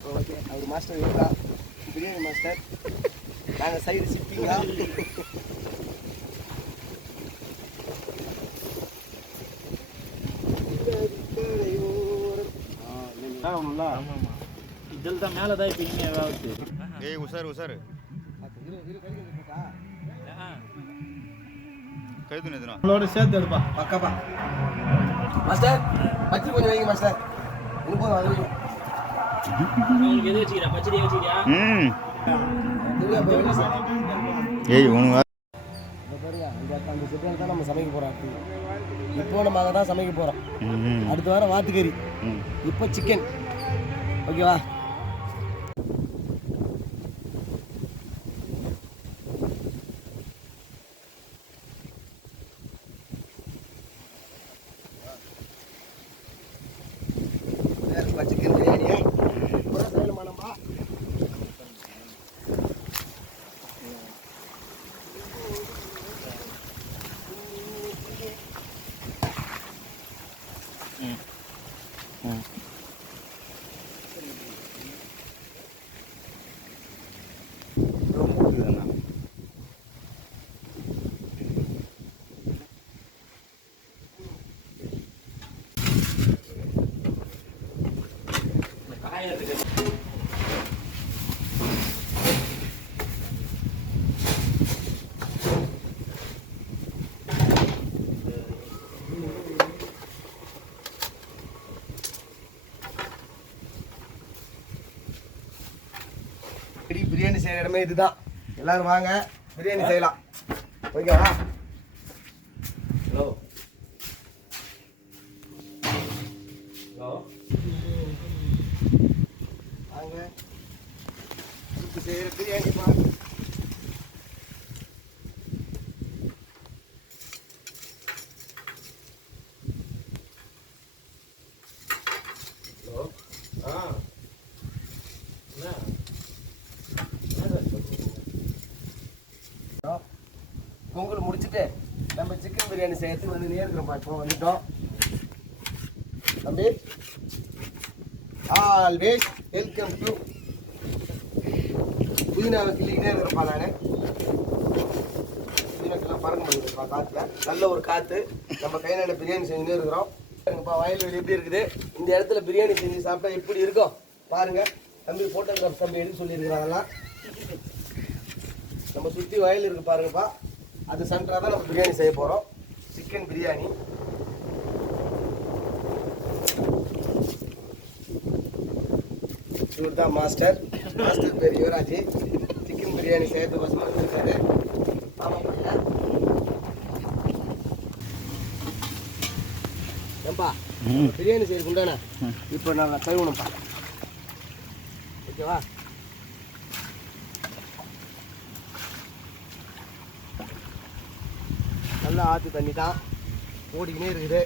Okay அவர் master இருக்கா biryani master நாங்கள் சைடு சிப்பிங்களா இதில் தான் மேலே தான் இப்போ இங்கே வேவுது ஏய் உசாரு உசாரு கை துணி எதுனா உங்களோட சேர்த்து எடுப்பா. பக்காப்பா மாஸ்டர் பச்சை கொஞ்சம் வைங்க மாஸ்டர். இன்னும் போதும் அது ம். ஏய் உனக்கு அந்த செட்டில் தான் நம்ம சமைக்க போகிறோம் இப்போ நம்ம அதை தான் சமைக்க போகிறோம் அடுத்த வாரம் வாத்துக்கறி. இப்போ சிக்கன் ஓகேவா பிரியாணி செய்கிற இடமே இதுதான். எல்லாரும் வாங்க பிரியாணி செய்யலாம். ஓகேவா ஹலோ ஹலோ வாங்க இதுக்கு செய்கிற பிரியாணிப்பா ஹலோ ஆ என்ன பொங்கல் முடிச்சுட்டு நம்ம சிக்கன் பிரியாணி செய்யறதுக்கு வந்து நேருக்கிறோம் இப்போ வந்துட்டோம். தம்பி ஆல்வேஸ் வெல்கம் டு புதினாவை கிள்ளிக்கிட்டே இருக்கிறப்பா நான். புதினாக்கெல்லாம் பறக்க முடியுதுப்பா காற்றுல நல்ல ஒரு காற்று நம்ம கையில பிரியாணி செஞ்சுட்டே இருக்கிறோம். பாருங்கப்பா வயல்வெளி எப்படி இருக்குது? இந்த இடத்துல பிரியாணி செஞ்சு சாப்பிட்டா எப்படி இருக்கும்? பாருங்கள் தம்பி ஃபோட்டோகிராஃப் தம்பி எடுக்க சொல்லியிருக்கிறாங்கலாம் நம்ம சுற்றி வயல் இருக்கு பாருங்கப்பா. அது சென்டராக தான் நம்ம பிரியாணி செய்ய போகிறோம் சிக்கன் பிரியாணி. இவர் தான் மாஸ்டர் மாஸ்டர் பேர் யுவராஜ். சிக்கன் பிரியாணி செய்யறது பசங்க இருக்காரு. ம். பிரியாணி செய்யறது உண்டானே? இப்போ நான் கழுவணும்ப்பா ஓகேவா நல்லா ஆற்று தண்ணி தான். ஓடிக்கினே இருக்குது.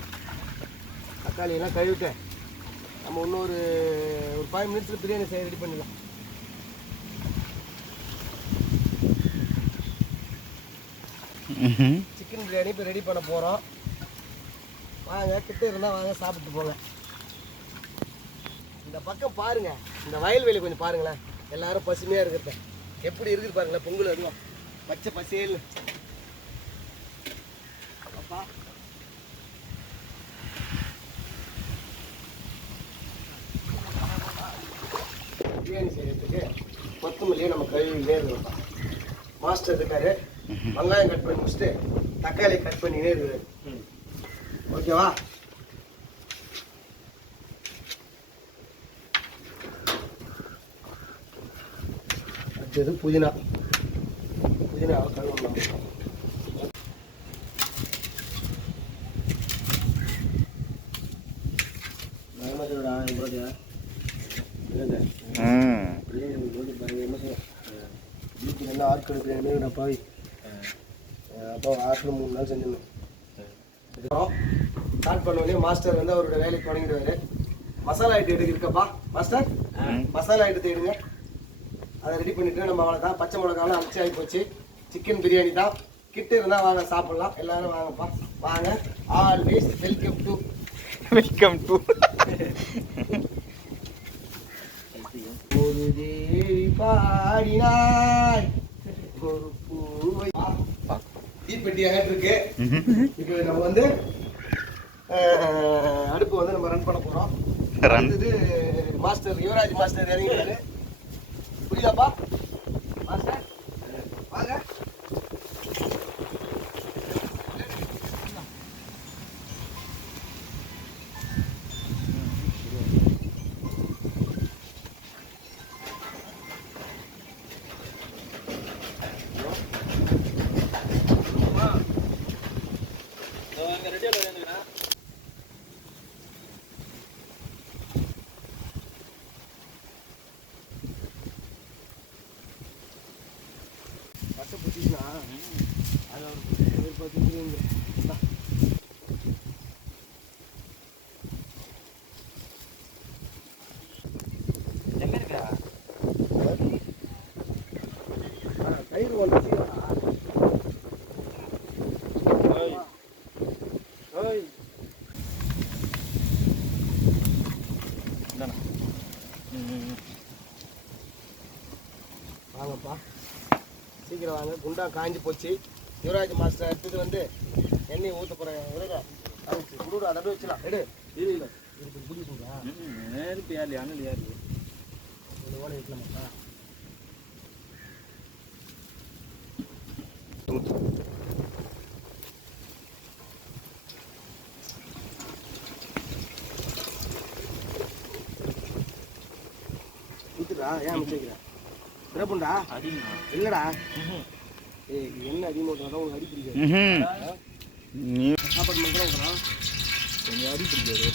தக்காளி எல்லாம் கழுவிட்டு நம்ம இன்னொரு ஒரு ஃபைவ் மினிட்ஸில் பிரியாணி செய்ய ரெடி பண்ணிடலாம். சிக்கன் பிரியாணி இப்போ ரெடி பண்ண போகிறோம் வாங்க கிட்ட இருந்தால் வாங்க சாப்பிட்டு போங்க. பக்கம் பாருங்க. இந்த வயல்வெளி கொஞ்சம் பாருங்களேன். எல்லாரும் பசுமையாக இருக்கிறத. எப்படி இருக்குது பாருங்களேன் பொங்கல் அதுவும் பச்சை பசேல் அப்பா. பிரியாணி செய்யறதுக்கு கொத்தமல்லியை நம்ம கழுவிலே மாஸ்டர் இருக்காரு. வெங்காயம் கட் பண்ணி முடிச்சுட்டு தக்காளி கட் பண்ணினே இருக்குது ஓகேவா அடுத்தது புதினா புதினா கழுவலாம் பயமாச்சோடா என் போதியா இல்லைங்க ம் பிரியாணி போது பாருங்க என்ன சார் வீட்டில் எல்லாம் ஆட்கள் பிரியாணி அப்பாவி அப்பா ஆட்டில் மூணு நாள் செஞ்சிடணும் ஸ்டார்ட் பண்ணோடனே மாஸ்டர் வந்து அவரோட வேலைக்கு தொடங்கிடுவாரு மசாலா ஐட்டம் எடுக்க இருக்கப்பா மாஸ்டர் மசாலா ஐட்டத்தை எடுங்க அதை ரெடி பண்ணிட்டு நம்ம அவ்வளோதான் பச்சை மிளகாலாம் அரைச்சி ஆகி போச்சு. சிக்கன் பிரியாணி தான். கிட்ட இருந்தால் வாங்க சாப்பிட்லாம். எல்லாரும் வாங்கப்பா. வாங்க. Always welcome to welcome to ஒரு தேவி பாடினாய். ஒரு பூவை தீப்பெட்டி இருக்கு. இப்போ நம்ம வந்து அடுப்பு வந்து நம்ம ரன் பண்ண போறோம். Run. அடுத்தது மாஸ்டர் யுவராஜ் மாஸ்டர் இறங்கிட்டாரு. புரியுதாப்பா? மாஸ்டர் வாங்க அங்க ரெடியா இருந்துக்கிறா பச்சை புத்திச்சுனா அது ஒரு ஒரு பத்து நிமிஷம் இந்தா. எங்க இருக்கா ஆ, கயிறு ஒன்று வச்சுக்கோ. ஓய் ஓய் இந்தாண்ணா ம் வாங்கப்பா சீக்கிரம் வாங்க குண்டா காஞ்சி போச்சு. யுவராஜ் மாஸ்டர் அடுத்தது வந்து எண்ணெய் ஊற்ற போகிறேன் விடுடா குடுடா அதை அப்படியே வச்சுலாம் எடு இல்லை இதுக்கு புடி போடா நேருக்கு யாரு அண்ணல் யாரு ஓலை ஏன் மிச்சம் அதிகமா இல்லடா ஏய் என்ன ஊத்துறா உனக்கு அடி பிடிக்காது. நீ சாப்பாடு மட்டும் கொஞ்சம் அடி பிடிக்காது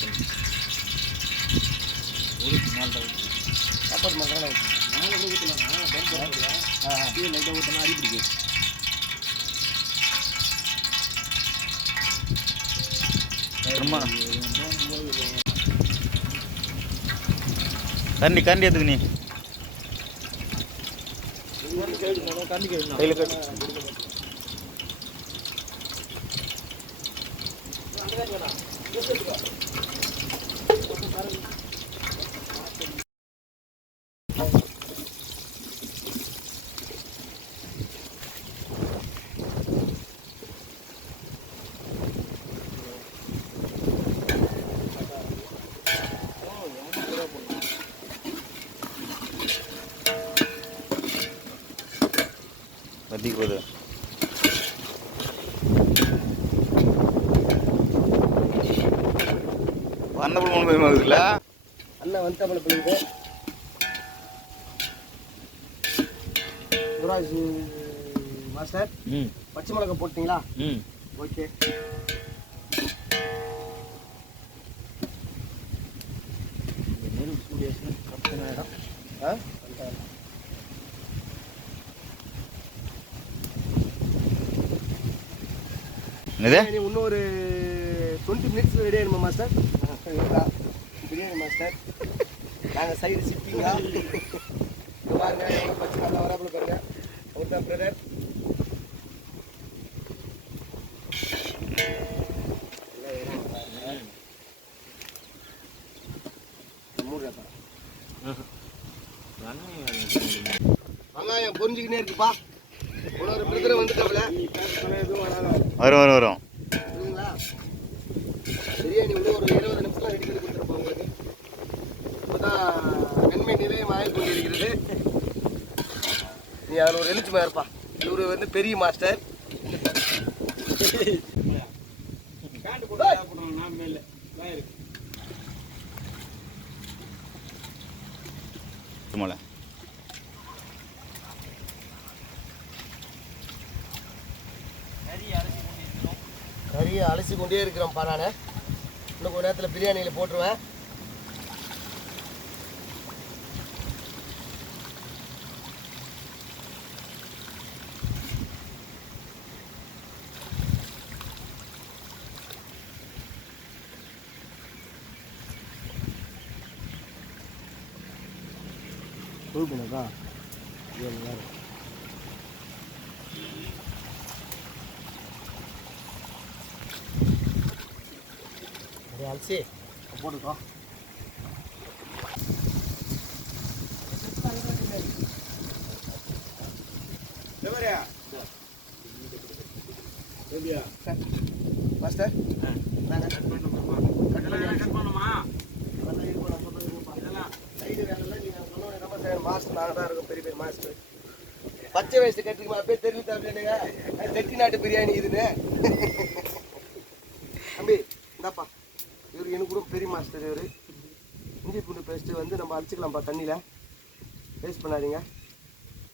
ஒரு நாள் சாப்பாடு மட்டும் நாங்கள் கூட ஊற்றலாம் கீழே லைட்டாக ஊற்றினா அடி பிடிக்காது. சும்மா. கண்டி கண்டி எதுக்கு நீ. கண்டி போகுது வந்தபடி மூணு பேர் இருக்குல்ல அண்ணன் வந்து தமிழ் பிள்ளைங்க யுவராஜ் மாஸ்டர் ம். பச்சை மிளகாய் போட்டீங்களா? ம். ஓகே. சூடியாச்சுன்னா கரெக்டான இடம். ஆ? என்னது? இன்னும் ஒரு டுவெண்ட்டி மினிட்ஸ் ரெடி ஆயிடுமா மாஸ்டர் பிரியாணி மாஸ்டர் நாங்கள் சைடு சிப்பிங்கா பாருங்க பச்சை நல்லா வராப்புல பாருங்க. அவர் தான் பிரதர் வெங்காயம் பொரிஞ்சுக்கினே இருக்குப்பா இன்னொரு பிரதர் வந்துட்டாப்ல எதுவும் வராதா வரும் வரும் வரும். பிரியாணி வந்து ஒரு இருபது நிமிஷம் ரெடி பண்ணி கொடுத்துருப்போம் உங்களுக்கு. இப்போதான் வெண்மை நிலையம் ஆகி கொண்டிருக்கிறது நீ அதில் ஒரு எழுச்சிமா இருப்பா இவரு வந்து பெரிய மாஸ்டர். மலை கறியை அலசி கொண்டே இருக்கிறோம்ப்பா நான். இன்னும் கொஞ்ச நேரத்தில் பிரியாணியில் போட்டுருவேன். கொடுக்கணுக்கா ஏழு நேரம் கொஞ்சம் அலசி போட்டுக்கோ மாஸ்டர் கட் பண்ணுமா கட் பண்ணுமா இதெல்லாம் சைடு வேலைலாம் நீங்கள் சொல்லணும் நம்ம சார் மாஸ்டர் நாங்கள் தான் பெரிய பெரிய மாஸ்டர் பச்சை வயசு கட்டிக்குமா அப்படியே தெரிவித்தாப்ல எனக்கு செட்டி நாட்டு பிரியாணி இதுன்னு. இவர் இஞ்சி பூண்டு பேஸ்ட்டு வந்து நம்ம அடிச்சுக்கலாம்ப்பா தண்ணியில். வேஸ்ட் பண்ணாதீங்க.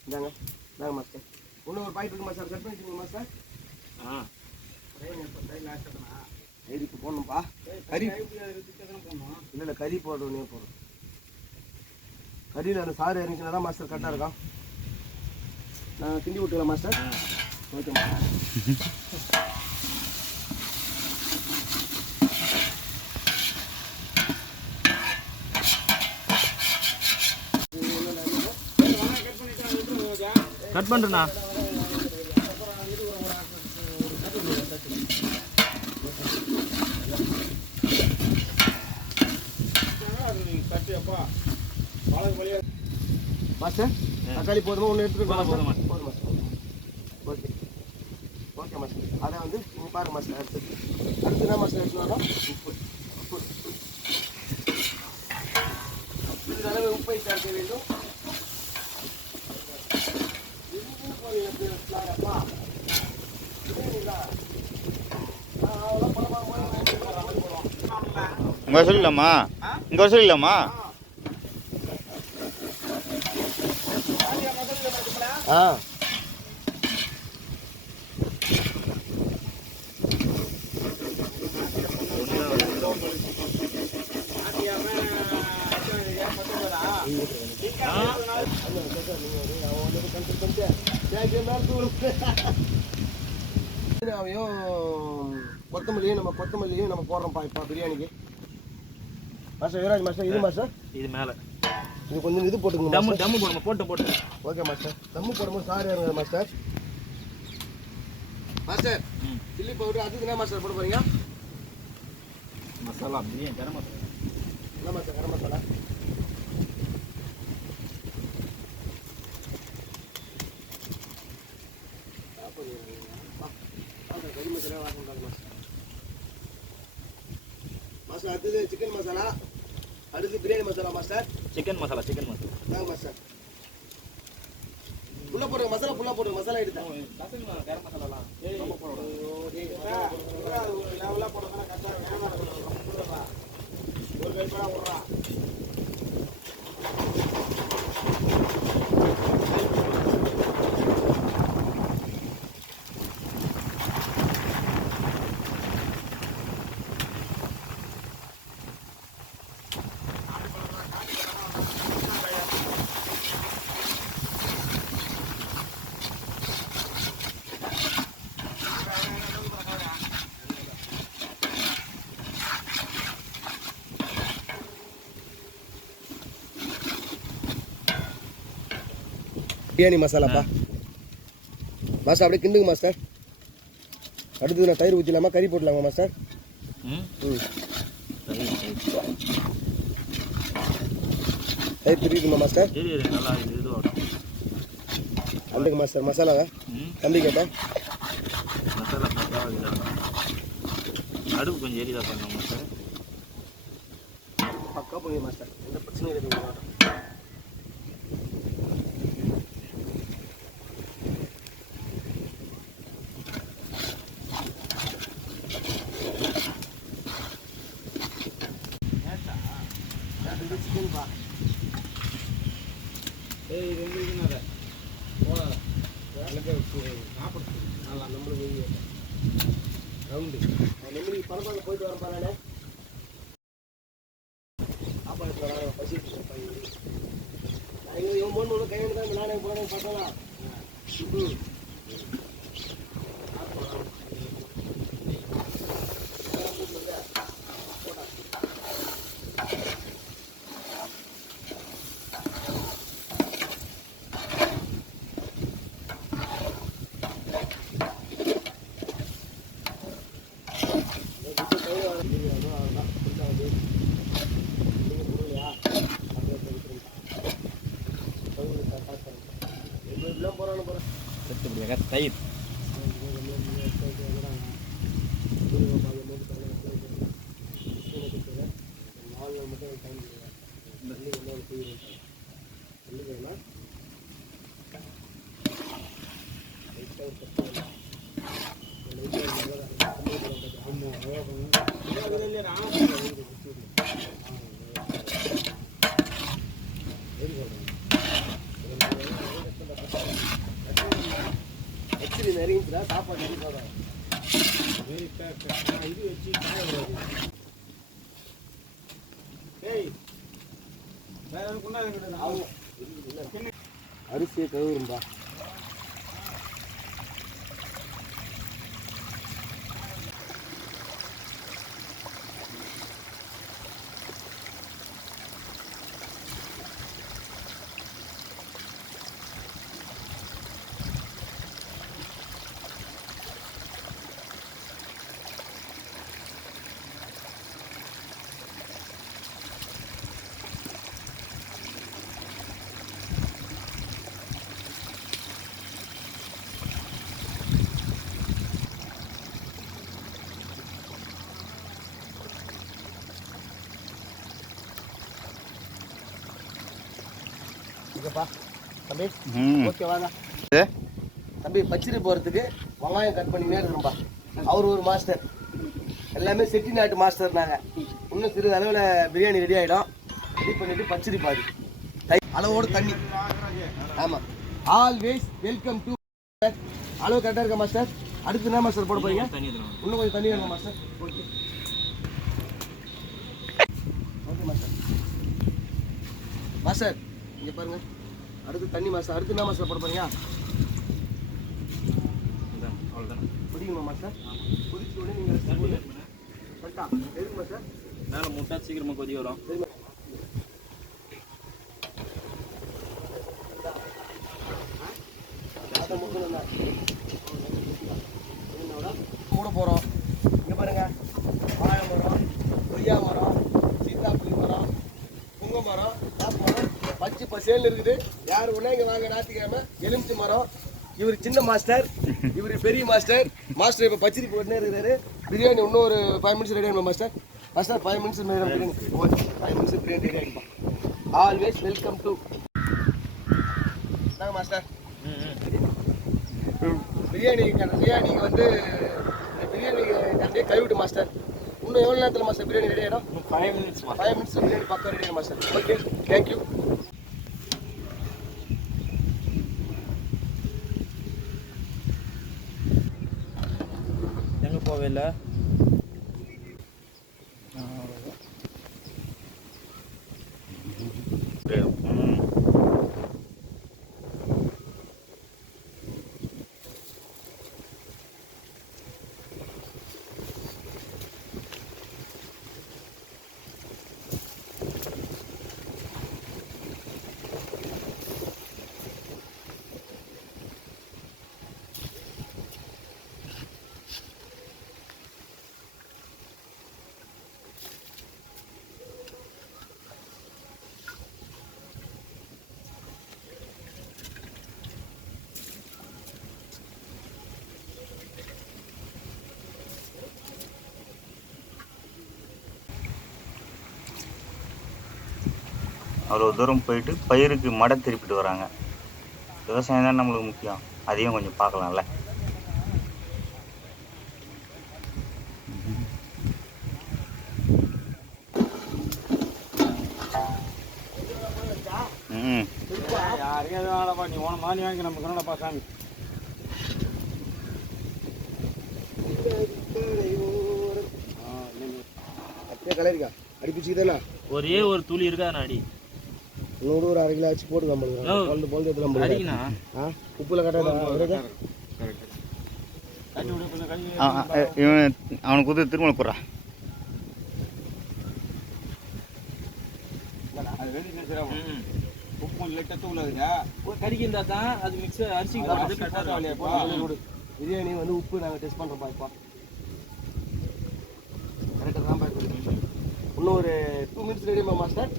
இந்தாங்க இந்தாங்க மாஸ்டர் இன்னும் ஒரு பாக்கெட் இருக்கு மாஸ்டர் கட் பண்ணிக்கோங்க மாஸ்டர் ஐடிக்கு போடணும்ப்பா கறி. இல்லை இல்லை கறி போடுறோன்னே போடுறோம். கறியில் அந்த சாறு இறங்கிச்சுனா தான் மாஸ்டர் கரெக்டாக இருக்கும். நான் கிண்டி விட்டுக்கலாம் மாஸ்டர் ஓகே மாஸ்டர் கட் பண்ணுறேண்ணா மாஸ்டர் தக்காளி போதுமா? ஒன்று எடுத்துக்கோங்க போதும், போதும் ஓகே ஓகே மாஸ்டர் அதை வந்து நீங்கள் பாருங்க மாஸ்டர் அடுத்து. அடுத்து என்ன மாஸ்டர் எடுத்துன்னு வரோம் உப்பு. உப்பு. சிறிதளவு உப்பை சேர்க்க வேண்டும் இதுன்னு போய் எப்படி வச்சுக்கலாம்ப்பா? இதுங்களா? ஆ, அதெல்லாம் பழமா போய் வாங்கிட்டு வர மாதிரி போடுவோம். இங்கே வர சொல்லிடலாமா? இங்கே வர சொல்லிடலாமா? ஆ. அவையும் கொத்தமல்லியும் நம்ம கொத்தமல்லியும் நம்ம போடுறோம்ப்பா இப்போ பிரியாணிக்கு. மாஸ்டர் யுவராஜ் மாஸ்டர் இது மாஸ்டர்? இது மேலே. இது கொஞ்சம் இது போட்டுக்கோங்க டம்மு மாஸ்டர். டம்மு போடுங்க போட்டு போட்டு. Okay master. தம்மு போடும்போது சாரி இறங்குது மாஸ்டர். மாஸ்டர். சில்லி பவுடர் அதுக்கு என்ன மாஸ்டர் போட போறீங்க? மசாலா பிரியாணி கரம் மசாலா. என்ன மாஸ்டர் கரம் மசாலா? சிக்கன் மசாலா அடுத்து biryani masala master chicken masala chicken masala இந்தாங்க மாஸ்டர் புள்ள போடுங்க மசாலா புள்ள போடுங்க மசாலா எடுத்தேன். கரம் மசாலாலாம். ஒரு கை பழம் விட்றா பிரியாணி மசாலாப்பா மாஸ்டர் அப்படியே கிண்டுங்க மாஸ்டர் அடுத்தது நான் தயிர் ஊற்றிலாமா கறி போட்டலாமா மாஸ்டர் தயிர் பிரிக்குமா மாஸ்டர் அண்டுங்க மாஸ்டர் மசாலாவை? ம். தம்பி கேட்டேன் மசாலா அடுப்பு கொஞ்சம் எரிதா பண்ணணும் சார் பக்கா போய் மாஸ்டர் சிக்கன்பா ஏய் இது வந்து நல்லா நம்மளுக்கு ரவுண்டு நெம்மதிக்கு பணப்பாங்க போயிட்டு வரப்பா நானே சாப்பாடு போகிறாங்க பசி நான் இவன் மூணு நானே போனேன் பார்க்கலாம் I kahit அரிசியை கழுவுரும்பா இங்கப்பா தம்பி ம். ஓகே வாங்க. இது? தம்பி பச்சரி போகிறதுக்கு வெங்காயம் கட் பண்ணினே இருக்கணும்பா அவர் ஒரு மாஸ்டர். எல்லாமே செட்டிநாட்டு மாஸ்டர் நாங்கள் இன்னும் சிறு அளவில் பிரியாணி ரெடி ஆகிடும் ரெடி பண்ணிட்டு பச்சரி பாதி. தை- அளவோடு தண்ணி. ஆமாம் ஆல்வேஸ் வெல்கம் டு அளவு கரெக்டாக இருக்கா மாஸ்டர்? அடுத்து என்ன மாஸ்டர் போட போறீங்க? இன்னும் கொஞ்சம் தண்ணி வேணும் master? Okay okay master. Master இங்கே பாருங்க. அடுத்து தண்ணி மாஸ்டர் அடுத்து என்ன மாஸ்டர் போட போறீங்க? புரியுமா மாஸ்டர்? புரிச்சு உடனே நீங்கள் கரெக்டா? எதுக்கு மாஸ்டர்? மேலே முட்டை சீக்கிரமாக கொதி வரும். மூட போகிறோம் இங்கே பாருங்க. வாழை மரம் கொய்யா மரம் சீத்தாப்புளி மரம் புங்க மரம் மரம் பச்சை பசேல்னு இருக்குது. யார் ஒன்றா இங்கே வாங்க ஞாயிற்றுக்கிழமை? எலுமிச்சை மரம். இவர் சின்ன மாஸ்டர். இவர் பெரிய மாஸ்டர். மாஸ்டர் இப்போ பச்சரி போட்டுனே இருக்கிறாரு. பிரியாணி இன்னும் ஒரு ஃபைவ் மினிட்ஸ் ரெடி ஆகிடும் master master five minutes biryani. Okay five minutes biryani ready ஆகிடுப்பா always welcome to master. Biryani பிரியாணிக்கு வந்து பிரியாணி கண்டிப்பாக கழுவிட்டு மாஸ்டர். இன்னும் எவ்வளோ நேரத்தில் மாஸ்டர் பிரியாணி ரெடி ஆகிடும் five minutes five minutes biryani பக்கம் ரெடி ஆகிடும் மாஸ்டர்? Okay thank you Alhamdulillah. அவ்வளோ தூரம் போயிட்டு பயிருக்கு மடை திருப்பிட்டு வராங்க விவசாயம் தான் நம்மளுக்கு முக்கியம் அதையும் கொஞ்சம் பார்க்கலாம்ல ம் யாரையும் எதுவும் நீ ஓன மானி வாங்கி நமக்கு என்னடா சாமி அப்படியே கலரிக்கா அடிப்பிச்சுக்கிட்டேண்ணா ஒரே ஒரு துளி இருக்கா அடி நூறு ஒரு அரை கிலோ ஆச்சு போட்டு. பொழுது பொழுது எடுத்துலாம் போடுங்க அடிக்கணா ஆ? உப்புல கட்டாதா இவன் அவனுக்கு வந்து திருமணம் போடுறா. கறிக்கு இருந்தா தான் அது மிக்ஸ் அரிசி பிரியாணி வந்து உப்பு நாங்கள் டெஸ்ட் பண்ணுறோம்ப்பா இப்போ. கரெக்டாக தான் இன்னும் ஒரு டூ மினிட்ஸ் ரெடிமா மாஸ்டர்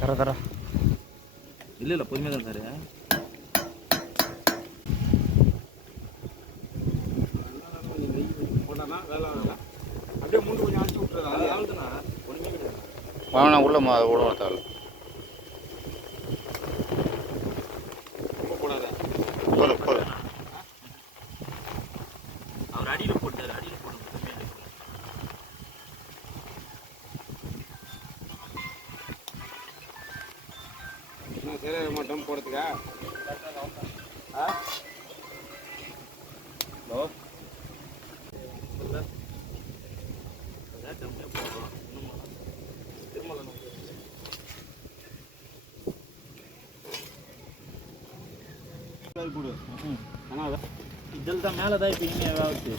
தர தர. இல்லை இல்லை பொறுமையாக தான் சார் வாங்கினா உள்ள மா விடுவோம் தாள் இதில் தான் மேலே தான் இப்போ இங்கே ஆகுது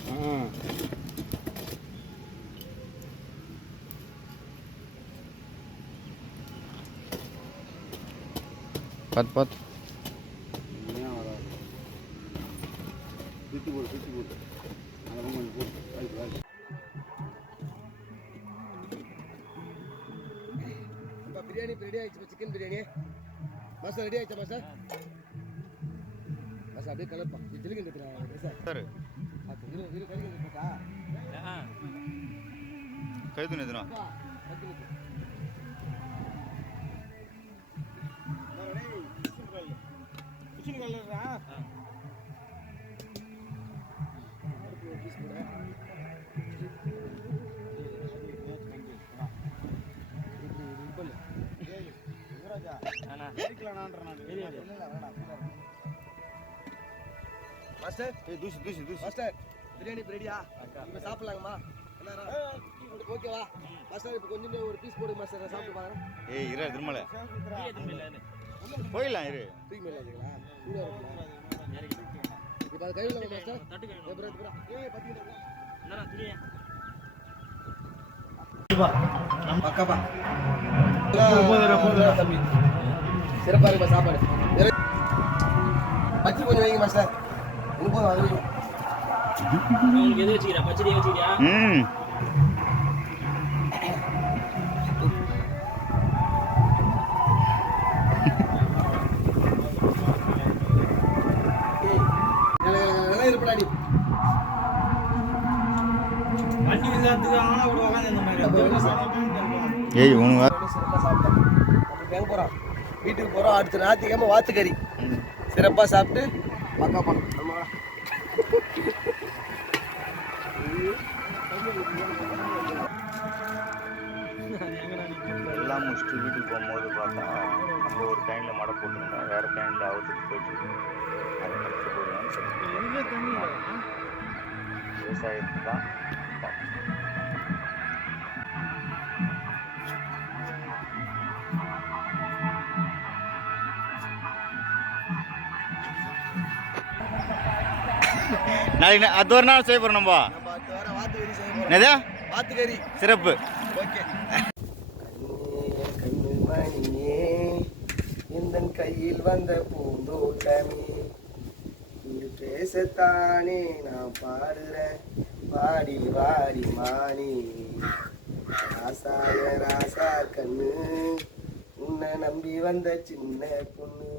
பார்த்து பார்த்து சுற்றி போடு சுற்றி போடு. அதை கொஞ்சம் போட்டு வாய்ப்பு வாய்ப்பு. இப்போ பிரியாணி. இப்போ ரெடி அப்படியே கலப்பா. இது ஜிலுக்கு எடுத்துக்கலாம் சார். இரு இரு கறி இருக்கா கழுத்து நிறுத்தினா பத்து நிமிஷம். மாஸ்டர் ஏய் தூசி தூசி தூசி. மாஸ்டர் பிரியாணி ரெடியா இப்போ சாப்பிடலாங்கம்மா. எல்லாரும் ஓகேவா மாஸ்டர் இப்போ கொஞ்சம் ஒரு பீஸ் போடுங்க மாஸ்டர் சாப்பிட்டு பாருங்க ஏய் இரு திருமலை போயிடலாம் இரு. தூக்கி மேலே இருக்குல்ல இப்போ அது கையில் மாஸ்டர் ஏய் பத்திக்கிட்டு பக்காப்பா தம்பி. சிறப்பா இருக்குப்பா சாப்பாடு. வேற- பச்சை கொஞ்சம் வைங்க மாஸ்டர் ம் ஏய், உனக்கு வீட்டுக்கு போறோம். அடுத்த ஞாயிற்றுக்கிழமை வாத்துக்கறி. சிறப்பா சாப்பிட்டு பக்காப்பா நம்ம விவசாயத்துக்கு தான் நாளைக்கு அது ஒரு நாள் செய்ய போகிறோம் நம்ம. என்னது? சிறப்பு ஓகே கண்ணு மணியே இந்த வந்த பூந்தோட்டமே. நீ பேசத்தானே நான் பாடுறேன். பாடி வாடி மாணி ராசாய ராசா கண்ணு. உன்னை நம்பி வந்த சின்ன பொண்ணு.